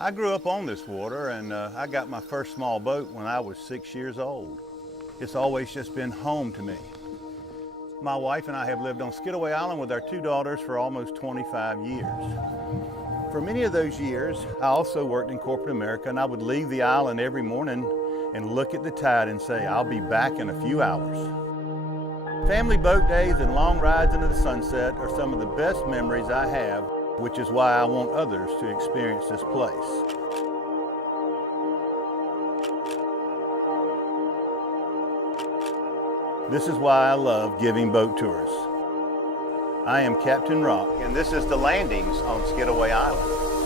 I grew up on this water, and I got my first small boat when I was 6 years old. It's always just been home to me. My wife and I have lived on Skidaway Island with our two daughters for almost 25 years. For many of those years, I also worked in corporate America, and I would leave the island every morning and look at the tide and say, I'll be back in a few hours. Family boat days and long rides into the sunset are some of the best memories I have, which is why I want others to experience this place. This is why I love giving boat tours. I am Captain Rock, and this is the landings on Skidaway Island.